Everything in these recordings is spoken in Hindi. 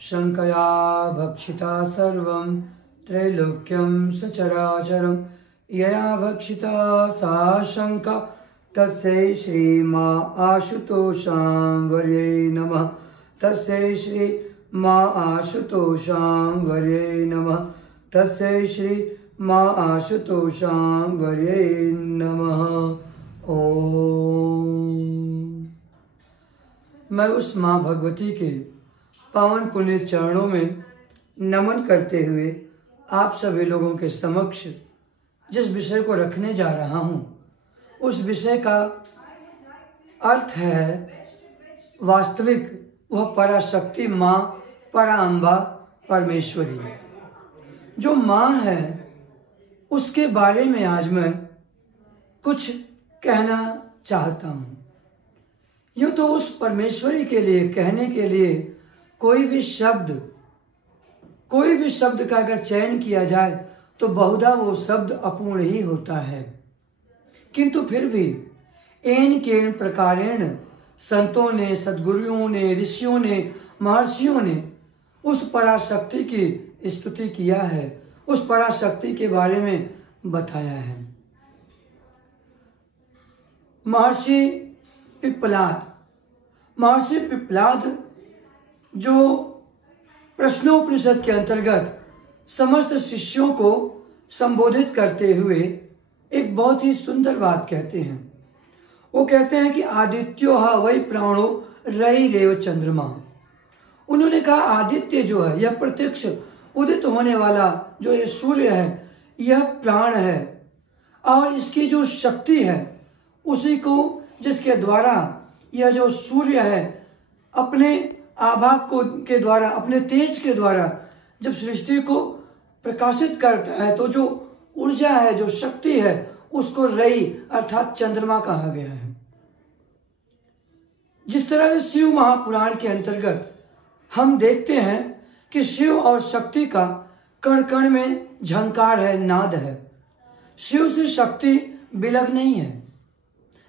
शङ्कया भक्षिता सर्वं त्रैलोक्यं सचराचरं यया भक्षिता सा शङ्का तस्यै श्रीमा आशुतोषां वर्यै नमः। तस्यै श्री मा आशुतोषां वर्यै नमः। तस्यै श्री मा आशुतोषां वर्यै नमः। ओम। मैं उस माँ भगवती के पावन पुण्य चरणों में नमन करते हुए आप सभी लोगों के समक्ष जिस विषय को रखने जा रहा हूँ उस विषय का अर्थ है वास्तविक वह पराशक्ति माँ पराम्बा परमेश्वरी जो माँ है उसके बारे में आज मैं कुछ कहना चाहता हूँ। यूँ तो उस परमेश्वरी के लिए कहने के लिए कोई भी शब्द का अगर चयन किया जाए तो बहुधा वो शब्द अपूर्ण ही होता है, किंतु फिर भी एन केन प्रकारेण संतों ने, सद्गुरुओं ने, ऋषियों ने, महर्षियों ने उस पराशक्ति की स्तुति किया है, उस पराशक्ति के बारे में बताया है। महर्षि पिप्पलाद जो प्रश्नोपनिषद के अंतर्गत समस्त शिष्यों को संबोधित करते हुए एक बहुत ही सुंदर बात कहते हैं। वो कहते हैं कि आदित्यो हा वही प्राणो रई रेव चंद्रमा। उन्होंने कहा आदित्य जो है यह प्रत्यक्ष उदित होने वाला जो ये सूर्य है यह प्राण है और इसकी जो शक्ति है उसी को जिसके द्वारा यह जो सूर्य है अपने आभा को के द्वारा, अपने तेज के द्वारा जब सृष्टि को प्रकाशित करता है तो जो ऊर्जा है, जो शक्ति है, उसको रई अर्थात चंद्रमा कहा गया है। जिस तरह से शिव महापुराण के अंतर्गत हम देखते हैं कि शिव और शक्ति का कण कण में झंकार है, नाद है। शिव से शक्ति विलग नहीं है।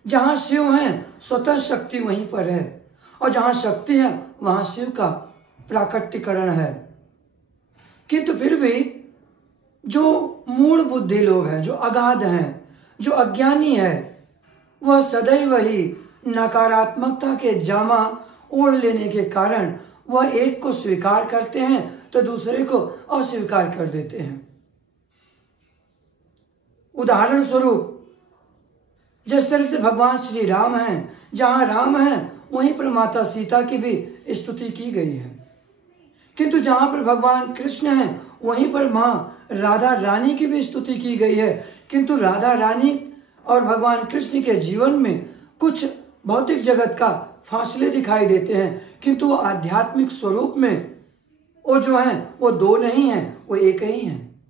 जहां शिव है स्वतः शक्ति वहीं पर है और जहां शक्ति है वहां शिव का प्राकट्यकरण है। किंतु फिर भी जो मूढ़ बुद्धि लोग हैं, जो अगाध हैं, जो अज्ञानी है, वह सदैव ही नकारात्मकता के जामा ओढ़ लेने के कारण वह एक को स्वीकार करते हैं तो दूसरे को अस्वीकार कर देते हैं। उदाहरण स्वरूप जिस तरह से भगवान श्री राम हैं, जहां राम हैं वहीं पर माता सीता की भी स्तुति की गई है, किंतु जहां पर भगवान कृष्ण हैं वहीं पर माँ राधा रानी की भी स्तुति की गई है। किंतु राधा रानी और भगवान कृष्ण के जीवन में कुछ भौतिक जगत का फासले दिखाई देते हैं, किंतु वो आध्यात्मिक स्वरूप में वो जो हैं वो दो नहीं हैं, वो एक ही हैं।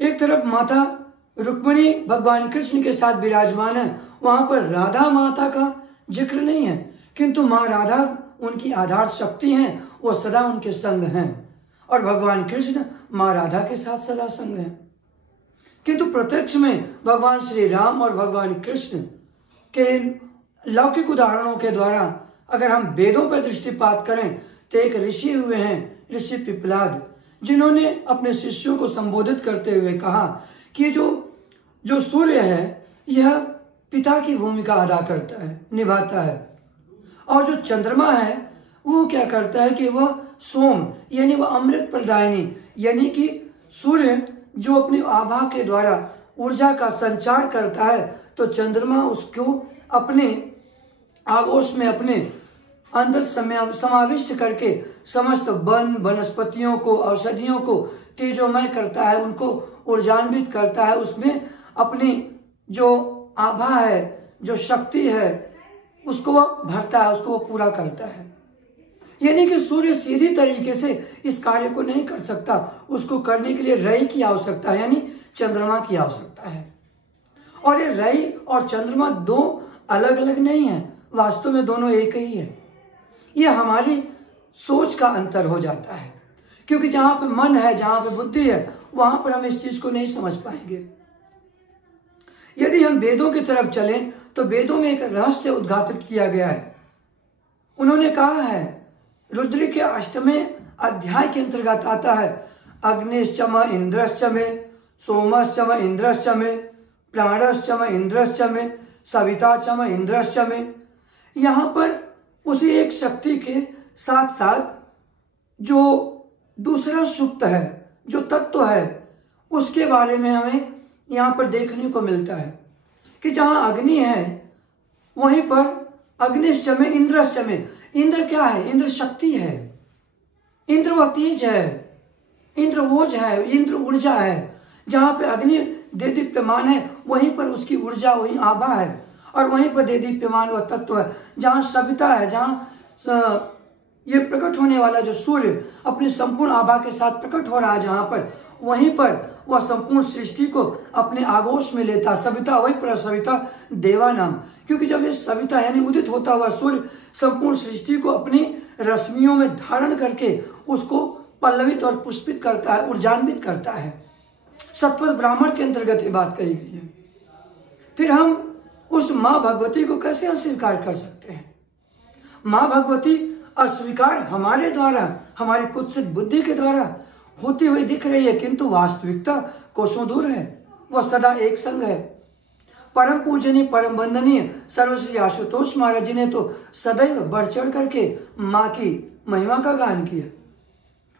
एक तरफ माता रुक्मिणी भगवान कृष्ण के साथ विराजमान है, वहां पर राधा माता का जिक्र नहीं है, किंतु माँ राधा उनकी आधार शक्ति हैं, वो सदा उनके संग हैं और भगवान कृष्ण माँ राधा के साथ सदा संग हैं। किंतु प्रत्यक्ष में भगवान श्री राम और भगवान कृष्ण के लौकिक उदाहरणों के द्वारा अगर हम वेदों पर दृष्टिपात करें तो एक ऋषि हुए हैं, ऋषि पिप्पलाद, जिन्होंने अपने शिष्यों को संबोधित करते हुए कहा कि जो सूर्य है यह पिता की भूमिका अदा करता है, निभाता है, और जो चंद्रमा है वो क्या करता है कि वह सोम यानी वह अमृत प्रदायिनी, यानी कि सूर्य जो अपनी आभा के द्वारा ऊर्जा का संचार करता है तो चंद्रमा उसको अपने आगोश में अपने अंदर समाविष्ट करके समस्त वन वनस्पतियों को, औषधियों को तेजोमय करता है, उनको ऊर्जान्वित करता है, उसमें अपनी जो आभा है, जो शक्ति है, उसको वह भरता है, उसको वह पूरा करता है। यानी कि सूर्य सीधी तरीके से इस कार्य को नहीं कर सकता, उसको करने के लिए रई की आवश्यकता है, यानी चंद्रमा की आवश्यकता है। और ये रई और चंद्रमा दो अलग अलग नहीं है, वास्तव में दोनों एक ही है। यह हमारी सोच का अंतर हो जाता है, क्योंकि जहां पे मन है, जहां पे बुद्धि है, वहां पर हम इस चीज को नहीं समझ पाएंगे। यदि हम वेदों की तरफ चलें तो वेदों में एक रहस्य उद्घाटित किया गया है। उन्होंने कहा है, रुद्र के 8वें अध्याय के अंतर्गत आता है, अग्निश्चम इंद्रश्च मे, सोमश्चम इंद्रश्च मे, प्राणश्चम इंद्रश्च मे, सविताचम इंद्रश्च मे। यहाँ पर उसी एक शक्ति के साथ साथ जो दूसरा सुक्त है, जो तत्व है, उसके बारे में हमें यहाँ पर देखने को मिलता है कि जहाँ अग्नि है वहीं पर अग्निश्च मे इंद्रश्च मे। इंद्र क्या है? इंद्र शक्ति है, इंद्र वह तेज है, इंद्र ओज है, इंद्र ऊर्जा है। जहाँ पे अग्नि देदीप्यमान है वहीं पर उसकी ऊर्जा, वहीं आभा है, और वहीं पर देदीप्यमान वह तत्व है। जहाँ सविता है, जहाँ ये प्रकट होने वाला जो सूर्य अपनी संपूर्ण आभा के साथ प्रकट हो रहा है, जहाँ पर वहीं पर वह संपूर्ण सृष्टि को अपने आगोश में लेता। सविता वही पर सविता देवा नाम, क्योंकि जब ये सविता यानी उदित होता हुआ सूर्य संपूर्ण सृष्टि को अपनी रश्मियों में धारण करके उसको पल्लवित और पुष्पित करता है, ऊर्जान्वित करता है। सतपथ ब्राह्मण के अंतर्गत ये बात कही गई है। फिर हम उस माँ भगवती को कैसे अस्वीकार कर सकते हैं? माँ भगवती अस्वीकार हमारे द्वारा, हमारी कुत्सित बुद्धि के द्वारा होती हुई दिख रही है, किंतु वास्तविकता कोसों दूर है। वह सदा एक संग है। परम पूजनीय, परम वंदनीय सर्वश्री आशुतोष महाराज जी ने तो सदैव बढ़ चढ़ करके माँ की महिमा का गान किया।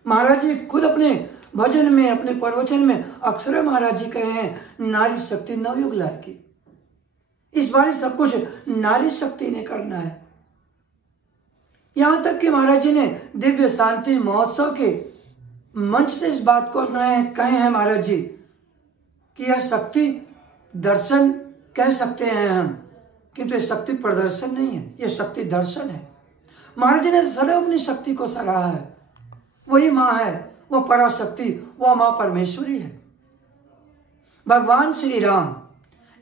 महाराज जी खुद अपने भजन में, अपने प्रवचन में अक्सर महाराज जी कहे हैं, नारी शक्ति नवयुग लाएगी। इस बार सब कुछ नारी शक्ति ने करना है। यहां तक कि महाराज जी ने दिव्य शांति महोत्सव के मंच से इस बात को कहे हैं महाराज जी कि यह शक्ति दर्शन कह सकते हैं हम, किंतु यह शक्ति प्रदर्शन नहीं है, यह शक्ति दर्शन है। महाराज जी ने सदैव अपनी शक्ति को सराहा है। वही माँ है, वह पराशक्ति, वह माँ परमेश्वरी है। भगवान श्री राम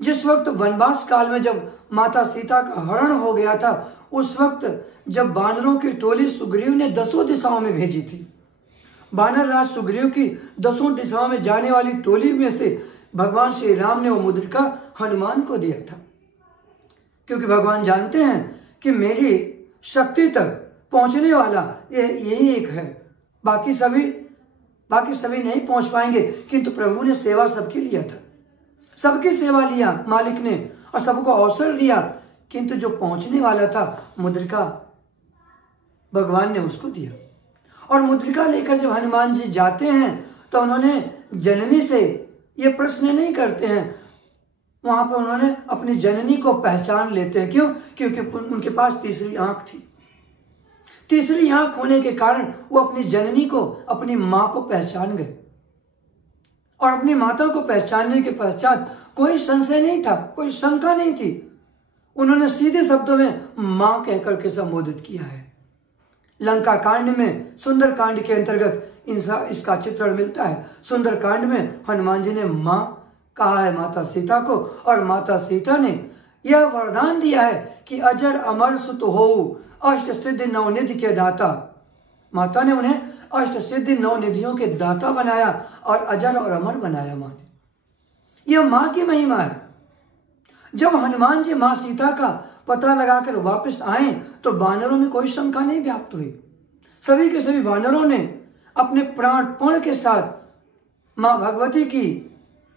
जिस वक्त वनवास काल में जब माता सीता का हरण हो गया था, उस वक्त जब बानरों की टोली सुग्रीव ने 10 दिशाओं में भेजी थी, बानर राज सुग्रीव की 10 दिशाओं में जाने वाली टोली में से भगवान श्री राम ने वो मुद्रिका हनुमान को दिया था, क्योंकि भगवान जानते हैं कि मेरी शक्ति तक पहुंचने वाला यही एक है, बाकी सभी नहीं पहुंच पाएंगे। किंतु प्रभु ने सेवा सबकी लिया था, सबकी सेवा लिया मालिक ने और सबको अवसर दिया, किंतु जो पहुंचने वाला था मुद्रिका भगवान ने उसको दिया। और मुद्रिका लेकर जब हनुमान जी जाते हैं तो उन्होंने जननी से ये प्रश्न नहीं करते हैं, वहां पर उन्होंने अपनी जननी को पहचान लेते हैं। क्यों? क्योंकि उनके पास तीसरी आंख थी। तीसरी आंख होने के कारण वो अपनी जननी को, अपनी मां को पहचान गए, और अपनी माता को पहचानने के पश्चात कोई संशय नहीं था, कोई शंका नहीं थी। उन्होंने सीधे शब्दों में मां कहकर के संबोधित किया है। लंका कांड में, सुंदर कांड के अंतर्गत इसका चित्रण मिलता है। सुंदर कांड में हनुमान जी ने मां कहा है माता सीता को, और माता सीता ने यह वरदान दिया है कि अजर अमर सुत हो, अष्ट सिद्धि नवनिधि के दाता। माता ने उन्हें अष्ट सिद्धि नवनिधियों के दाता बनाया और अजर और अमर बनाया मां ने। यह मां की महिमा है। जब हनुमान जी मां सीता का पता लगाकर वापस आए तो वानरों में कोई शंका नहीं व्याप्त हुई। सभी के सभी वानरों ने अपने प्राणपण के साथ मां भगवती की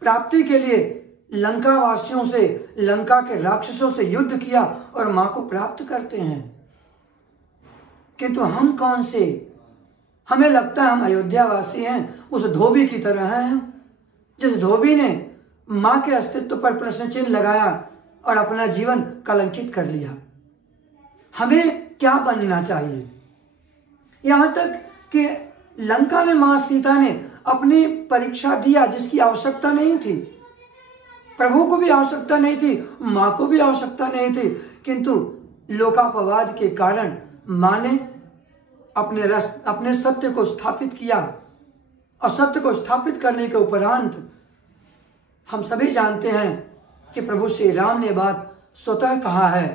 प्राप्ति के लिए लंका वासियों से, लंका के राक्षसों से युद्ध किया और मां को प्राप्त करते हैं। किंतु हम कौन से? हमें लगता है हम अयोध्या वासी हैं, उस धोबी की तरह हैं हम, जिस धोबी ने मां के अस्तित्व पर प्रश्न चिन्ह लगाया और अपना जीवन कलंकित कर लिया। हमें क्या बनना चाहिए? यहां तक कि लंका में मां सीता ने अपनी परीक्षा दिया जिसकी आवश्यकता नहीं थी। प्रभु को भी आवश्यकता नहीं थी, मां को भी आवश्यकता नहीं थी, किंतु लोकापवाद के कारण मां ने अपने सत्य को स्थापित किया, और सत्य को स्थापित करने के उपरांत हम सभी जानते हैं कि प्रभु श्री राम ने बात स्वतः कहा है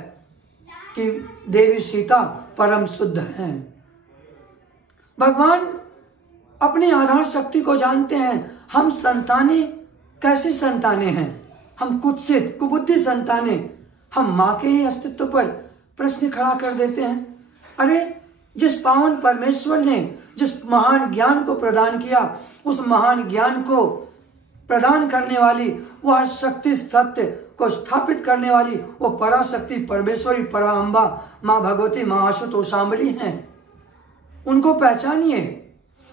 कि देवी सीता परम शुद्ध हैं। भगवान अपनी आधार शक्ति को जानते हैं। हम संतानें कैसी संतानें हैं? हम कुत्सित कुबुद्धि संतानें, हम माँ के ही अस्तित्व पर प्रश्न खड़ा कर देते हैं। अरे जिस पावन परमेश्वर ने जिस महान ज्ञान को प्रदान किया, उस महान ज्ञान को प्रदान करने वाली, वह शक्ति सत्य को स्थापित करने वाली वो पराशक्ति परमेश्वरी पराअंबा माँ भगवती माँ आशुतोषांबली हैं। उनको पहचानिए,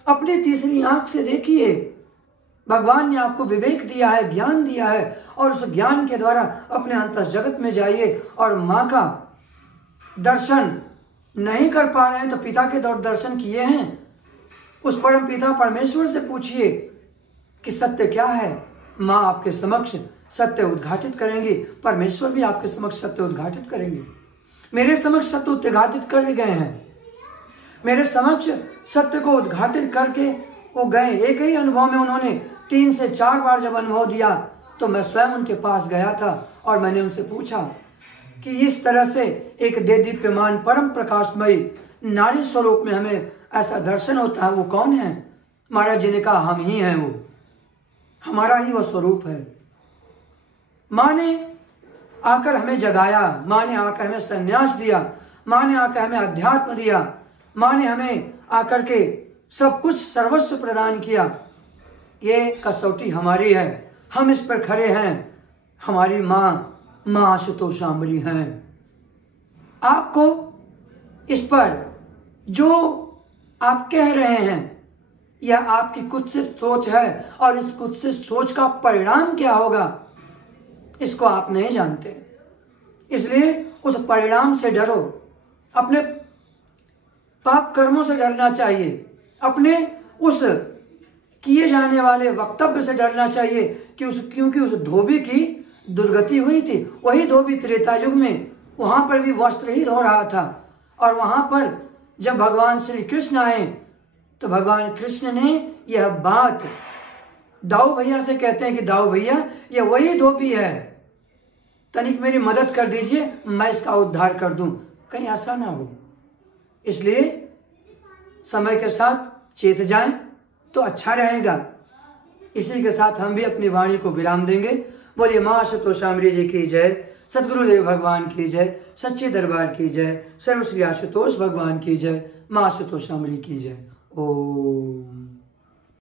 अपनी तीसरी आंख से देखिए। भगवान ने आपको विवेक दिया है, ज्ञान दिया है, और उस ज्ञान के द्वारा अपने अंतस जगत में जाइए और माँ का दर्शन नहीं कर पा रहे हैं तो पिता के दर्शन किए हैं। उस परम पिता परमेश्वर से पूछिए कि सत्य क्या है। माँ आपके समक्ष सत्य उद्घाटित करेंगी, परमेश्वर भी आपके समक्ष सत्य उद्घाटित करेंगे। मेरे समक्ष सत्य उद्घाटित कर गए हैं, मेरे समक्ष सत्य को उद्घाटित करके वो गए। एक ही अनुभव में उन्होंने 3 से 4 बार जब अनुभव दिया तो मैं स्वयं उनके पास गया था और मैंने उनसे पूछा कि इस तरह से एक देदीप्यमान परम प्रकाशमयी नारी स्वरूप में हमें ऐसा दर्शन होता है, वो कौन है? महाराज जी ने कहा हम ही हैं, वो हमारा ही वो स्वरूप है। माँ ने आकर हमें जगाया, माँ ने आकर हमें संन्यास दिया, माँ ने आकर हमें अध्यात्म दिया, माँ ने हमें आकर के सब कुछ सर्वस्व प्रदान किया। ये कसौटी हमारी है, हम इस पर खड़े हैं। हमारी माँ माँ आशुतोषांबली हैं। आपको इस पर जो आप कह रहे हैं यह आपकी कुत्सित सोच है, और इस कुत्सित सोच का परिणाम क्या होगा इसको आप नहीं जानते। इसलिए उस परिणाम से डरो। अपने पाप कर्मों से डरना चाहिए, अपने उस किए जाने वाले वक्तव्य से डरना चाहिए क्योंकि उस धोबी की दुर्गति हुई थी। वही धोबी त्रेता युग में वहां पर भी वस्त्र ही धो रहा था, और वहां पर जब भगवान श्री कृष्ण आए तो भगवान कृष्ण ने यह बात दाऊ भैया से कहते हैं कि दाऊ भैया ये वही धोबी है, तनिक मेरी मदद कर दीजिए, मैं इसका उद्धार कर दूं, कहीं ऐसा ना हो। इसलिए समय के साथ चेत जाएं तो अच्छा रहेगा। इसी के साथ हम भी अपनी वाणी को विराम देंगे। बोलिए माँ आशुतोषांबली जी की जय, सद्गुरुदेव भगवान की जय, सच्चे दरबार की जय, सर्वश्री आशुतोष भगवान की जय, माँ आशुतोषांबली की जय। ओम।